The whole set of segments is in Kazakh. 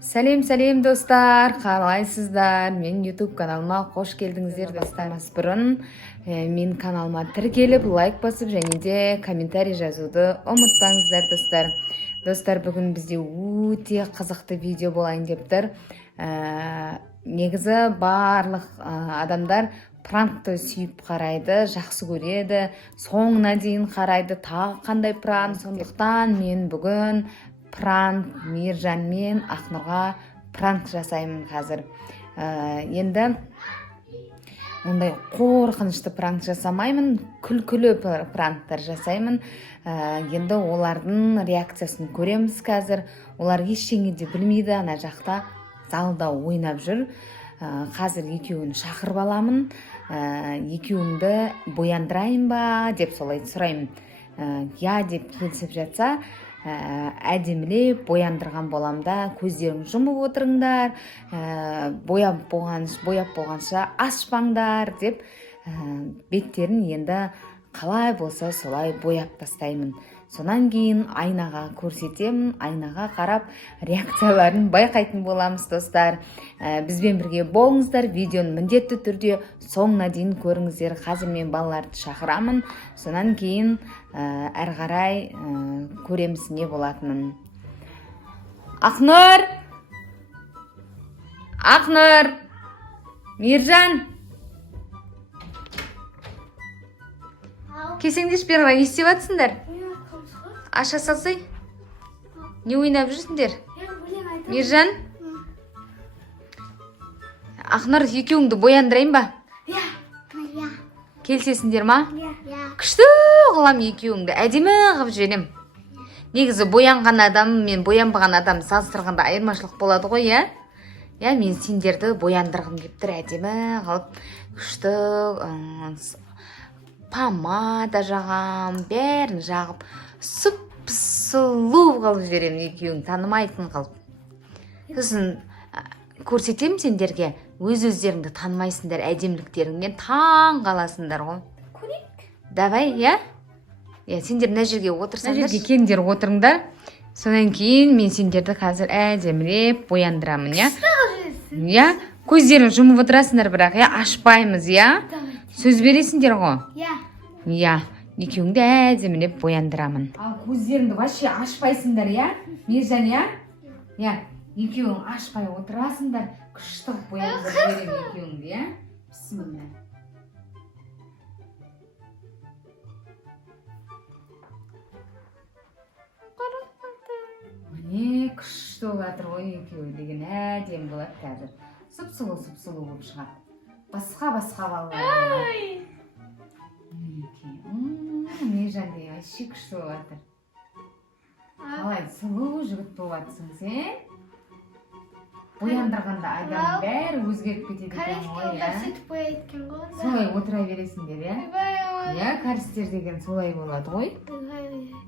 Сәлем достар, қалайсыздар? Мен YouTube каналыма қош келдіңіздер достар. Бұрын мен каналыма тіркеліп, лайк басып және де комментарий жазуды ұмытпаңыздар достар. Достар, бүгін бізде өте қызықты видео болайын деп тұр. Негізі барлық адамдар пранкты сүйіп қарайды, жақсы көреді, соңына дейін қарайды, тағы қандай пранк. Сондықтан мен бүгін Мейіржан мен Ақнұрға пранк жасаймын қазір. Енді ондай қорқынышты пранк жасамаймын, күлкілі пранктар жасаймын. Енді олардың реакциясын көреміз қазір. Олар ештеңе де білмейді, ана жақта залда ойнап жүр. Қазір екеуін шақырып аламын. Екеуіңді бояндырайын ба деп солай сұраймын. Я деп келісіп жатса, әдемілеп бояндырған боламда, көздерін жұмып отырыңдар, бояп болғанша ашпаңдар деп беттерін енді қалай болса солай бояп тастаймын. Сонан кейін айнаға көрсетемін, айнаға қарап реакцияларын байқайтын боламыз достар. Бізбен бірге болыңыздар, видеоны міндетті түрде соңына дейін көріңіздер. Қазір мен балаларды шақырамын, сонан кейін әрі қарай көреміз не болатынын. Ақнұр! Ақнұр! Мейіржан! Кесеңдеш бері қарай, не істеп жатсыңдар? Аша салсай. Не ойнап жүрсіңдер? Мейіржан? Ақнұр, екеуіңді бояндырайын ба? Келсесіңдер ма? Күшті қылам екеуіңді, әдемі қылып жіберем. Негізі боянған адам мен боянбаған адам салыстырғанда айырмашылық болады ғой, я? Я, мен сендерді бояндырғым келіп тұр, әдемі қылып, күшті помада жағам, бәрін жағып, сұп-сұлу қылып жіберем, екеуің танымайтын қылып. Сосын көрсетем сендерге, өз-өздеріңді танымайсыңдар, әдеміліктеріңмен таң қаласыңдар ғой. Көрейік. Давай, я? Сендер мына жерге отырсаңдар. Мына жерге келіңдер отырыңдар. Сонан кейін мен сендерді қазір әдемілеп бояндырамын, я? Я? Көздерін жұмып отырасыңдар бірақ, я? Ашпаймыз, я? Сөз бересіңдер ғой? Я. Екеуіңді әдемілеп бояндырамын. Ал көздеріңді вообще ашпайсыңдар, я? Мейіржан, я? Я. Екеуің ашпай отырасыңдар, күшті бояндырып берем екеуіңді, я? Бісміллә. Міне күшті болатыр ғой екеуі деген, әдем болады қазір. Сұп-сұлу болып шығады. Басқа балалар. Мейіржан деген вообще күшті болатыр. Қалай сұлу жігіт болатсың сен? Бояндырғанда адам бәрі өзгеріп кетеді екен ғой, я? Солай отыра бересіңдер, я? Я, кәрістер деген солай болады ғой?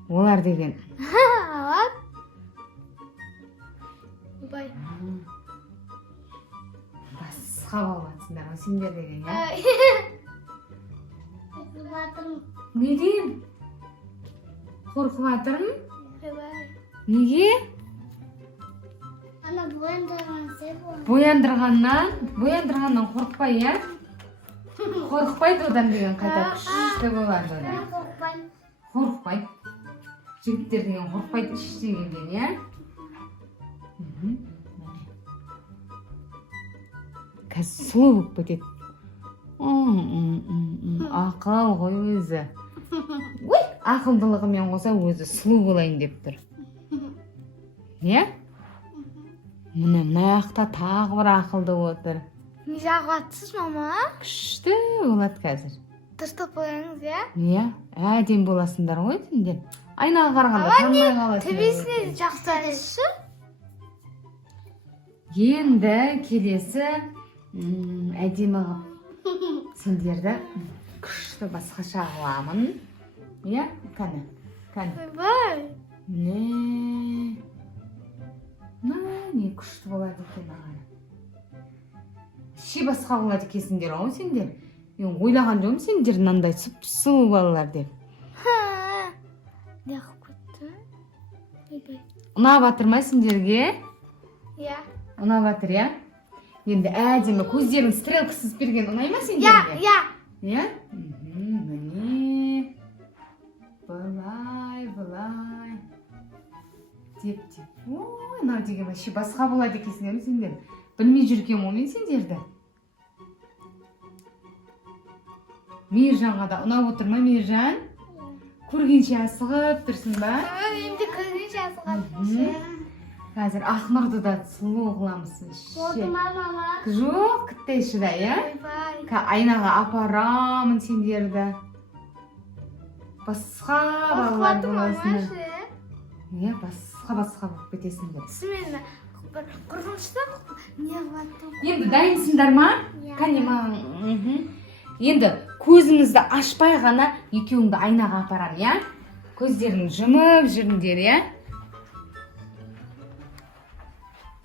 Олар деген. Басқа болатсыңдар ғой сендер деген, я? Неден? Қорқып атырым? Неге? Бояндырғаннан қорқпай, я? Қорқпайды одан деген қайта күшті болады одан. Қорқпайды. Жігіттер деген қорқпайды іштегеннен, я? Қазір сұлу болып кетеді. Ақыл ғой өзі. Ақылдылығымен қоса өзі сұлу болайын деп тұр. Я? Мына аяқта тағы бір ақылды отыр. Не жағатсыз, мама? Күшті болады қазір. Дұрыстап бояңыз, я? Я, әдем боласыңдар ғой сендер. Айнаға қарағанда танымай қаласың. Төбесіне жақсы әлесі? Енді келесі әдемі қылып сендерді күшті басқаша қыламын. Я, кәні. Бай. Не күшті болады екен ағаны. Ше басқа болады екенсіңдер ғой сендер. Мен ойлаған жоқпын сендер мынандай сұп-сұлу балалар деп. Не қылып кетті? Ұнап жатыр ма сендерге? Иә. Ұнап жатыр, иә? Енді әдемі көздерің стрелка сызып берген ұнай ма Иә, сендерге? иә. Иә? Міне. Былай. Деп. Ой, мынау деген вообще басқа болады екенсіңдер ме сендер? Білмей жүргенмін ғой мен сендерді. Мейіржанға да ұнап отыр ма, Мейіржан? Көргенше асығып тұрсың ба? Енді көргенше асығады. Қазір Ақнұрды да сұлу қыламыз. Болды ма, мама? Жоқ, кіттай шыдай, иә? Ойбай. Айнаға апарамын сендерді. Басқа балалар Қорқыватыр боласыңдар. мамашы. Иә, басқа болып кетесіңдер. Түсімен бір қорқынышты не қылады? Енді дайынсыңдар ма? Иә. Кәне маған. Енді көзіңізді ашпай ғана екеуіңді айнаға апарам, иә? Көздерің жұмып жүріңдер, иә?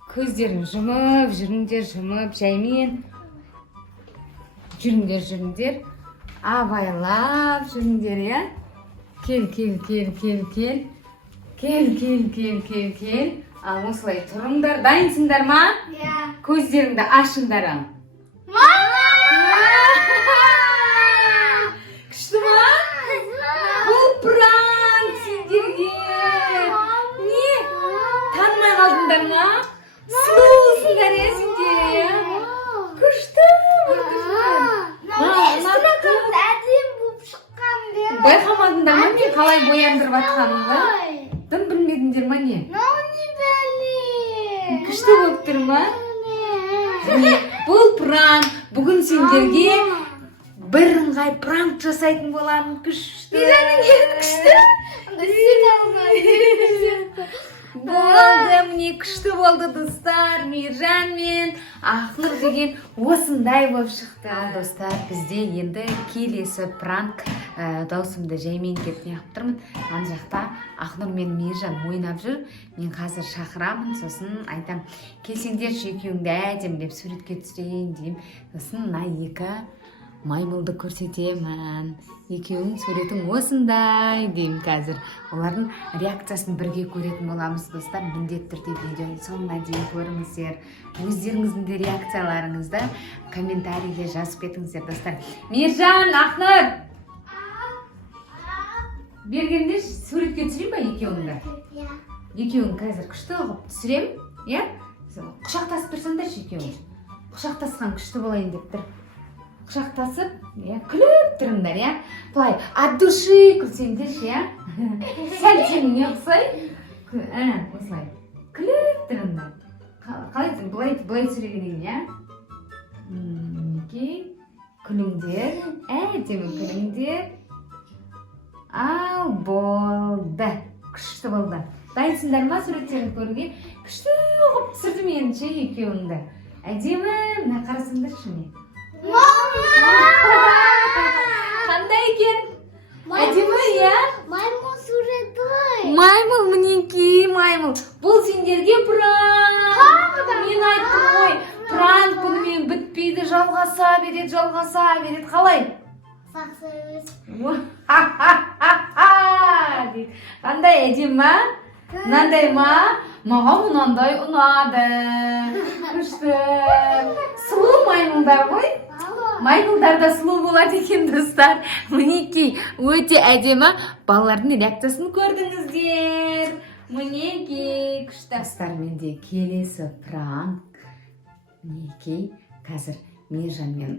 Көздерің жұмып жүріңдер, жаймен жүріңдер. Абайлап жүріңдер, иә? Кел. Ал осылай тұрыңдар, дайынсыңдар ма? Иә. Көздеріңді ашыңдар. Мама! Күшті ма? Бұл пранк сендерге. Не? Танымай қалдыңдар ма? Сұлусыңдар сендер. Күшті. Әдем болып шыққан деп. Байқамадыңдар ма мен қалай бояндырып жатқанымды? Дым білмедіңдер ма не? Күшті болып тұр ма? Бұл пранк. Бүгін сендерге бірыңғай пранк жасайтын боламын. Күшті. Болды, міне күшті болды достар. Мейіржан мен Ақнұр деген осындай болып шықты. Достар, бізде енді келесі пранк. Даусымды жаймен кетіп неғып тұрмын. Ан жақта Ақнұр мен Мейіржан ойнап жүр. Мен қазір шақырамын, сосын айтам, келсеңдерші екеуіңді әдемілеп суретке түсірейін деймін. Сосын мына екі маймылды көрсетемін. Екеуің суретің осындай деймін қазір. Олардың реакциясын бірге көретін боламыз, достар. Міндетті түрде видеоны соңына дейін көріңіздер. Өздеріңіздің де реакцияларыңызды комментарийге жазып кетіңіздер, достар. Мейіржан, Ақнұр! Бергенде суретке түсірейін ба екеуіңді? Екеуің қазір күшті қылып түсірем, иә? Құшақтасып тұрсаңдаршы екеуің. Құшақтасқан күшті болайын деп тұр. Құшақтасып, күліп тұрыңдар, иә? Былай, от души күлсеңдерші, иә? Сәл сенің ұқсай. Осылай. Күліп тұрыңдар. Қалайсың? Былай түсірегенен, иә? Мінекей. Күліңдер. Әдемі күліңдер. Ал, болды. Күшті болды. Дайынсыңдар ма суреттерін көруге? Күшті қылып түсірдім енді екеуіңді. Әдемі, мына қарасаңдаршы не? Қандай екен? Әдемі, иә? Маймыл суреті ғой. Маймыл, мінекей маймыл. Бұл сендерге пранк. Мен айттым ғой, пранк бұнымен бітпейді, жалғаса береді. Қалай? Қандай әдемі ма? Мынандай ма? Маған мынандай ұнады. Күшті. Сұлу маймылдар ғой? Маймылдар да сұлу болады екен, достар. Мінекей, өте әдемі. Балалардың реакциясын көрдіңіздер. Мінекей, күшті. Достар, менде келесі пранк. Мінекей, қазір Мейіржан мен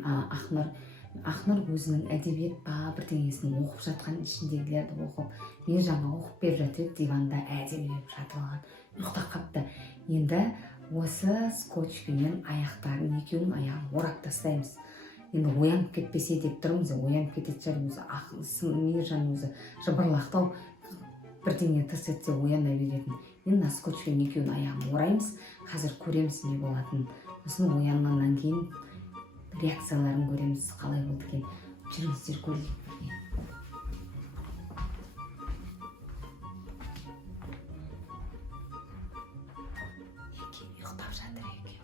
Ақнұр өзінің әдебиет па бірдеңесін оқып жатқан, ішіндегілерді оқып, Мейіржанға оқып беріп жатыр, диванда әдемілеп жатып алған, ұйықтап қапты. Енді осы скотчпенен аяқтарын, екеуінің аяғын орап тастаймыз. Енді оянып кетпесе деп тұрмыз, оянып кетеді шығар, өзі Мейіржан өзі жыбырлақтау, бірдеңе тырс етсе ояна беретін. Енді скотчпен екеуінің аяғын ораймыз, қазір көреміз не болатын. Осыны оянғаннан кейін реакцияларын көреміз, қалай болды екен. Жүріңіздер көрейік. Ұйықтап жатыр екеуі.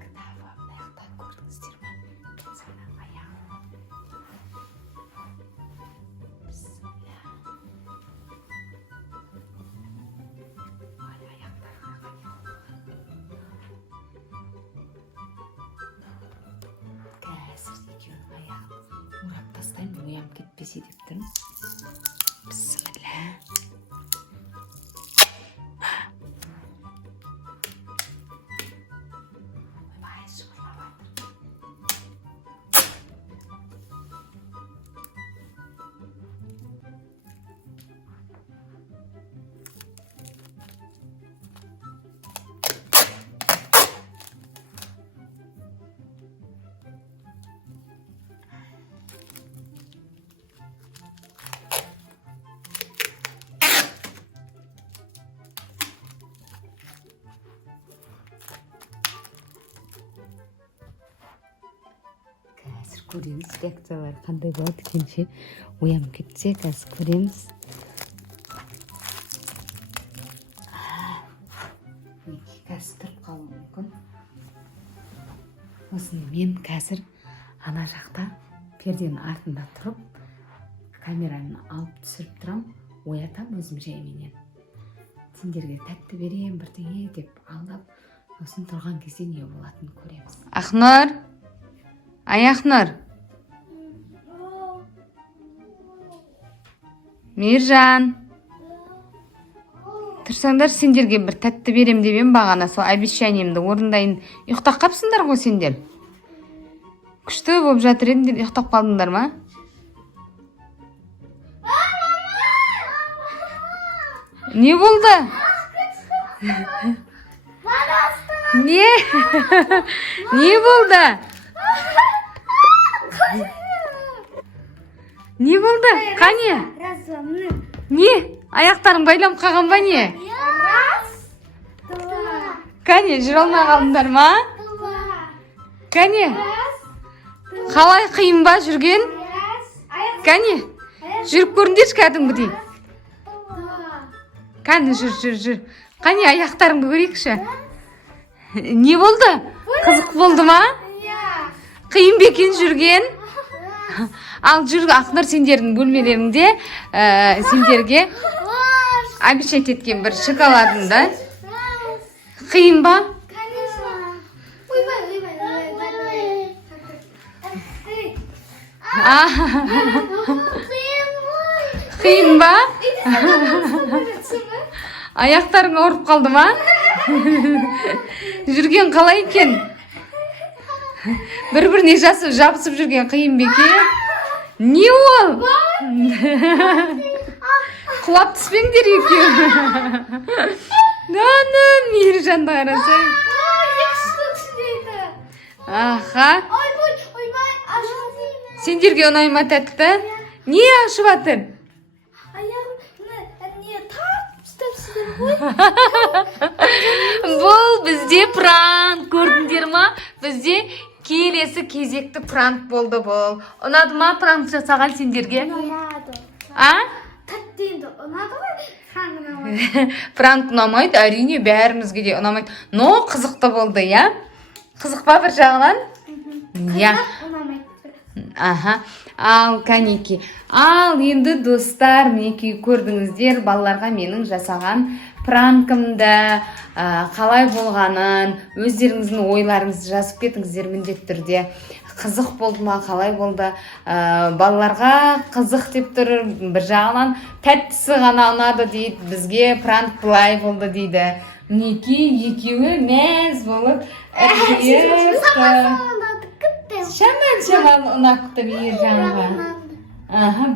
Кітабы мынаяқта көрдіңіздер ме? Пиццаның аяғы. Бісміллә. Аяқ қазір екеуінің аяғын орап тастаймын, оянып кетпесе деп тұрмын. Бісміллә. Ойбай, шықырлап жатыр. Қазір көреміз, реакциялар қандай болады екенше. Оянып кетсе, қазір көреміз. Қазір тұрып қалуы мүмкін. Осыны мен қазір ана жақта перденің артында тұрып, камерамен алып түсіріп тұрам, оятам өзім жайменен. Сендерге тәтті берем, бірдеңе деп алдап, осын тұрған кезде не болатынын көреміз. Ақнұр! Аяқнұр! Мейіржан! Тұрсаңдар, сендерге бір тәтті берем деп ем бағана, сол обещаниемді орындайын. Ұйықтап қапсыңдар ғой сендер. Күшті болып жатыр едіңдер, ұйықтап қалдыңдар ма? Не болды? Не? Не болды? Не болды? Қане? Не? Аяқтарың байлам қаған ба не? Қане, жүр алмай қалдыңдар ма? Қане? Қалай қиын ба жүрген? Қане? Жүріп көріңдерші кәдімгідей. Қане, жүр. Қане, аяқтарыңды көрейікші. Не болды? Қызық болды ма? Қиын бекен жүрген? Ал жүр, Ақнұр, сендердің бөлмелеріңде сендерге обещать еткен бір шоколадында. Қиын ба? Қиын ба? Аяқтарың ауырып қалды ма? Жүрген қалай екен? Бір-біріне жабысып жүрген қиын беке? Не ол? Құлап түспеңдер екеу. Даны, Мейіржанды қарасай. Аха. Сендерге ұнай ма тәтті? Не ашып атыр? Бұл бізде пранк, көрдіңдер ма? Бізде келесі кезекті пранк болды бұл. Ұнады ма пранк жасаған сендерге? Ұнады. А? Тәтті енді ұнады ма? Пранк ұнамайды, әрине бәрімізге де ұнамайды. Но қызықты болды, я? Қызық па бір жағынан? Я. Аха. Ал, кәнеки. Ал, енді достар, мінекей көрдіңіздер, балаларға менің жасаған пранкымды, қалай болғанын, өздеріңіздің ойларыңызды жазып кетіңіздер міндетті түрде. Қызық болды ма, қалай болды? Балаларға қызық деп тұр, бір жағынан тәттісі ғана ұнады дейді, бізге пранк былай болды дейді. Мінекей екеуі мәз болып шаман ұнақты Мейіржанға.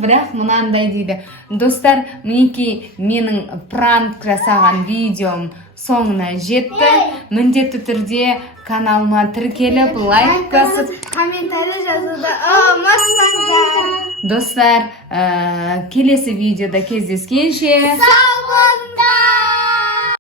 Бірақ мынандай дейді. Достар, мінекей менің пранк жасаған видеом соңына жетті. Міндетті түрде каналыма тіркеліп, лайк басып, комментарий жазуды ұмытпаңдар. Достар, келесі видеода кездескенше Сау болыңдар.